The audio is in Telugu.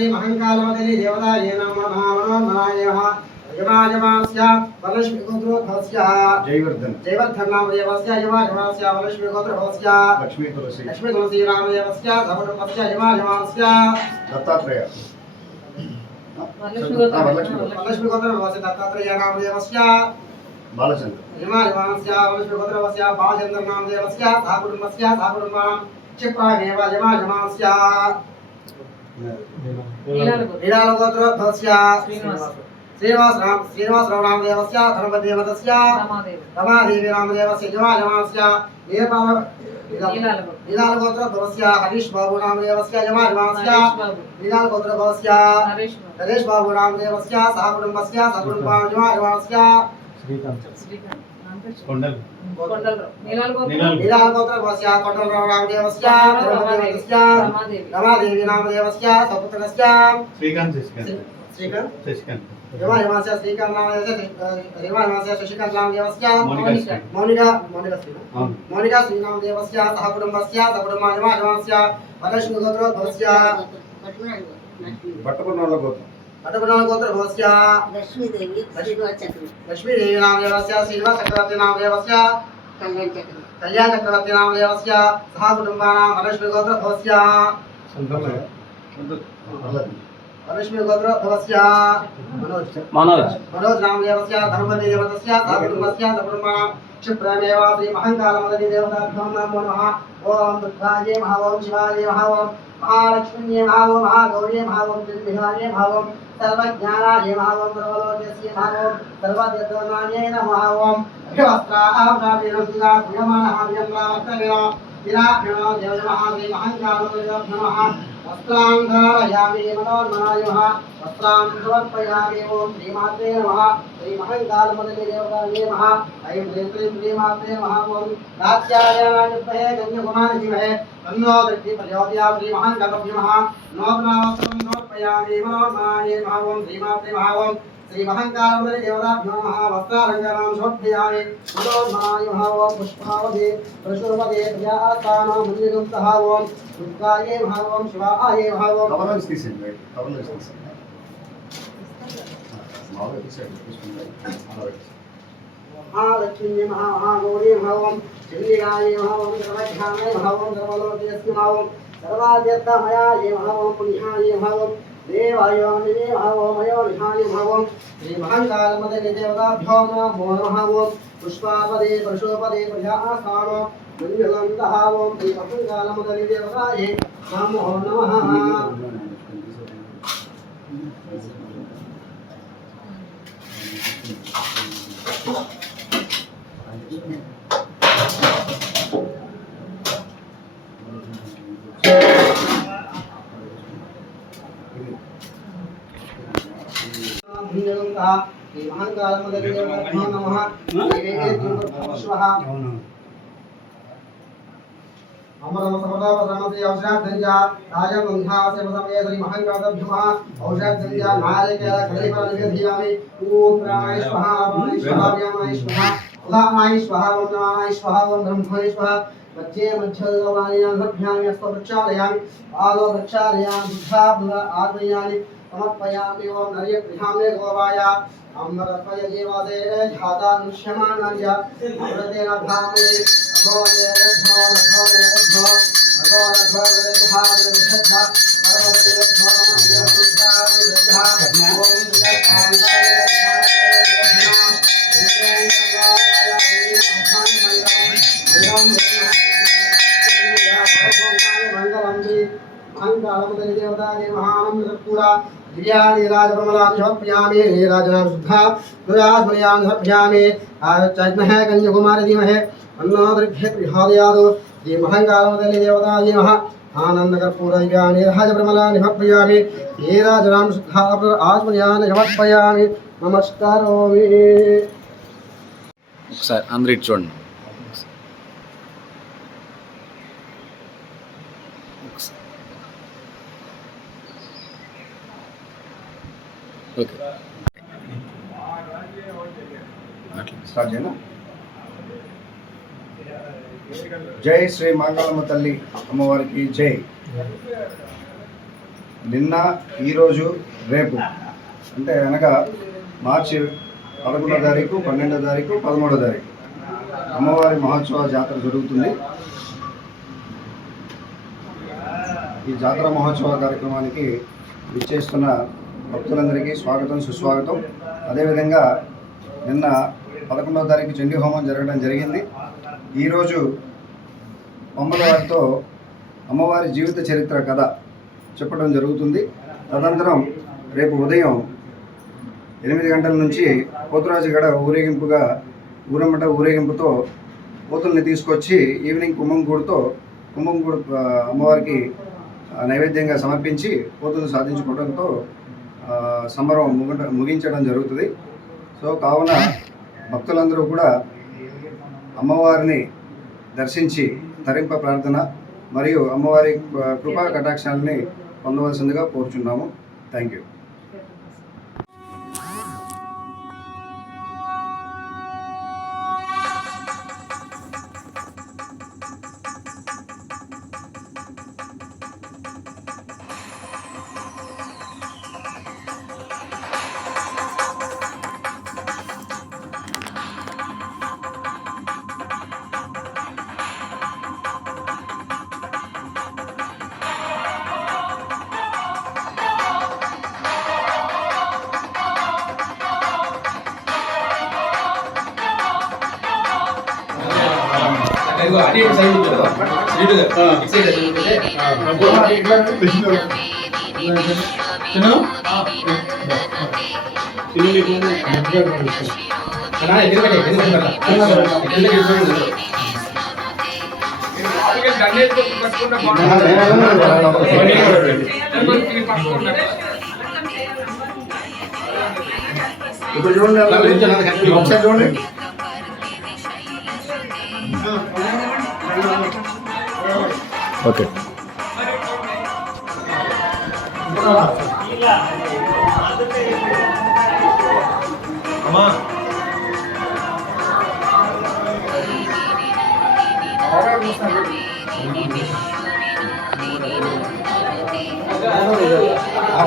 श्री महंकालमदली देवताये नमः मनोन्मनाय यमायमास्य वलक्ष्मी गोत्रोद्भवस्य जयवर्धन नाम देवस्य यमायमास्य वलक्ष्मी गोत्रोद्भवस्य लक्ष्मी तुलसी नाम देवस्य धवनपस्य यमायमास्य दत्तात्रेय वलक्ष्मी गोत्रोद्भवस्य दत्तात्रेय नाम देवस्य बालचंद्र यमायमास्य वलक्ष्मी गोत्रोद्भवस्य बालचंद्र नाम देवस्य साकुटुंबस्य साकुटुंबानां चिप्रामेव यमायमास्य नीलाल गोत्रोद्भवस्य श्रीनिवास राम देवस्य धर्मपति देवतस्य रमादेवी नाम देवस्य यमायमास्य नीलाल गोत्रोद्भवस्य हरीश बाबू नाम देवस्य यमायमास्य नीलाल गोत्रोद्भवस्य नरेश बाबू नाम देवस्य सहकुटुंबस्य सकुटुंबानां यमायमास्य नीलाल गोत्रोद्भवस्य कोंडलराव नाम देवस्य धर्मपति देवस्य रमादेवी नाम देवस्य सपुत्रस्य श्रीकांत यमायमास्य श्रीकांत नाम देवस्य यमायमास्य शशिकांत नाम देवस्य मोनिका श्री नाम देवस्य सहकुटुंबस्य सकुटुंबानां यमायमास्य वलक्ष्मी गोत्रोद्भवस्य भट्टपुरनाल गोत्रोद्भवस्य लक्ष्मी देवी नाम देवस्य श्रीनिवास चक्रवर्ती नाम देवस्य कल्याण चक्रवर्ती नाम देवस्य सहकुटुंबानां वलक्ष्मी गोत्रोद्भवस्य वलक्ष्मी गोत्रोद्भवस्य मनोज नाम देवस्य धर्मपति देवतस्य सहकुटुंबस्य सकुटुंबानां क्षिप्रमेव श्री महंकालमदली देवताभ्यो नमो नमः। ओम दुर्गायै नमः, ओम शिवायै नमः, ओम महालक्ष्म्यै नमः, ओम महागौर्यै नमः, ओम त्रिविहायै नमः, ओम सर्वज्ञानायै नमः, ओम सर्वलोकस्य नमः, ओम सर्वदेवतानायै नमः, ओम अभिवस्त्राभ्यामेन सुगाभ्यमानः यन्त्रावत्तमेन विराभ्यो देवनमः श्री महंकालमदली नमः। वस्त्रांधारयामि मनोन्मनाय नमः, वस्त्रां समर्पयामि। ओम श्रीमात्रे नमः, श्री महंकालमदली देवतायै नमः। ऐं ह्रीं श्रीमात्रे नमः। ओम रात्यायनायुक्तये गण्यकुमारजीमहे तन्नो दृष्टि प्रचोदयात्। श्री महंकालमदली नमः। नूतनवस्त्रं समर्पयामि मनोन्मनाय नमः। ओम श्रीमात्रे नमः। ओम श्री महंकालमदे देवताभ्यो नमः वस्त्रालङ्कारां समर्पयामि मनोन्मनाय नमः ओम पुष्पावधे प्रशोभदे प्रियास्तानो मन्दिरं ओम दुर्गाये नमः ओम शिवाय नमः ओम कवरस తీసేయండి कवरस తీసేయండి మామూలుగా తీసేయండి తీసుకుందాం महालक्ष्मी महागौरी नमः ओम चंडिकाय नमः ओम सर्वज्ञानाय नमः ओम सर्वलोकयस्मै नमः ओम सर्वाद्यर्थमयाय नमः ओम पुण्याय नमः ओम देवाय नमः ओम मयोनिहाय नमः ओम श्री महंकालमदे देवताभ्यो नमः ओम पुष्पापदे परशोपदे प्रजास्थानो मन्दिरं ओम श्री महंकालमदे देवताये नमो नमः महाकालमदे नमः अमरम समदापसमते औषधंजा राजबंधास्य समये श्री महंकालभ्यः औषधंजा नारिकेल खलीफा निवेदयामि ओम प्राणाय स्वाहा प्राणाय स्वाहा व्यामाय स्वाहा उदानाय स्वाहा वंदनाय स्वाहा ओम ब्रह्मणे स्वाहा मध्य मध्यगवानिनां लभ्यामि अस्तवृक्षालयामि आलो वृक्षालयामि बुद्धाब्द आद्रयानि समर्पयामि ओम नर्य गृहामि गोवाया अमरत्वय जीवादे झाता नुष्यमानाय अमृतेन धामे अघोरे अघोरे दिव्यानि राजप्रमलानि समर्पयामि नीराजनां शुद्धा दुराजमयान् समर्पयामि आयुर्चैत्महे कन्याकुमारी धीमहि अन्नो दृभ्ये प्रहादयादो श्री महंकालमदे देवताये नमः आनन्दकर्पूर दिव्यानि राजप्रमलानि समर्पयामि नीराजनां शुद्धा दुराजमयान् समर्पयामि नमस्कारोमि ఒకసారి అందరూ ఇటు చూడండి ఓకే స్టార్ట్ చేయనా జై శ్రీ మంగళమ్మ తల్లి అమ్మవారికి జై. నిన్న ఈరోజు రేపు అంటే అనగా మార్చి 11వ తారీఖు 12వ తారీఖు 13వ తారీఖు అమ్మవారి మహోత్సవ జాతర జరుగుతుంది. ఈ జాతర మహోత్సవ కార్యక్రమానికి విచ్చేస్తున్న భక్తులందరికీ స్వాగతం సుస్వాగతం. అదేవిధంగా నిన్న 11వ తారీఖు చండీ హోమం జరగడం జరిగింది. ఈరోజు అమ్మవారితో అమ్మవారి జీవిత చరిత్ర కథ చెప్పడం జరుగుతుంది. తదనంతరం రేపు ఉదయం 8 గంటల నుంచి పోతురాజుగడ ఊరేగింపుగా ఊరమ్మట ఊరేగింపుతో పోతుల్ని తీసుకొచ్చి ఈవినింగ్ కుంభంగూడుతో అమ్మవారికి నైవేద్యంగా సమర్పించి పోతులు సాధించుకోవడంతో సంబరం ముగించడం జరుగుతుంది. సో కావున భక్తులందరూ కూడా అమ్మవారిని దర్శించి తరింప ప్రార్థన మరియు అమ్మవారి కృపా కటాక్షాలని పొందవలసిందిగా కోరుచున్నాము. Thank you. అదే సైడ్ ఉంటుందా స్ట్రీట్ సైడ్ చిన్న ఇప్పుడు చూడండి ఒకసారి చూడండి. ఓకే అమ్మా ఆ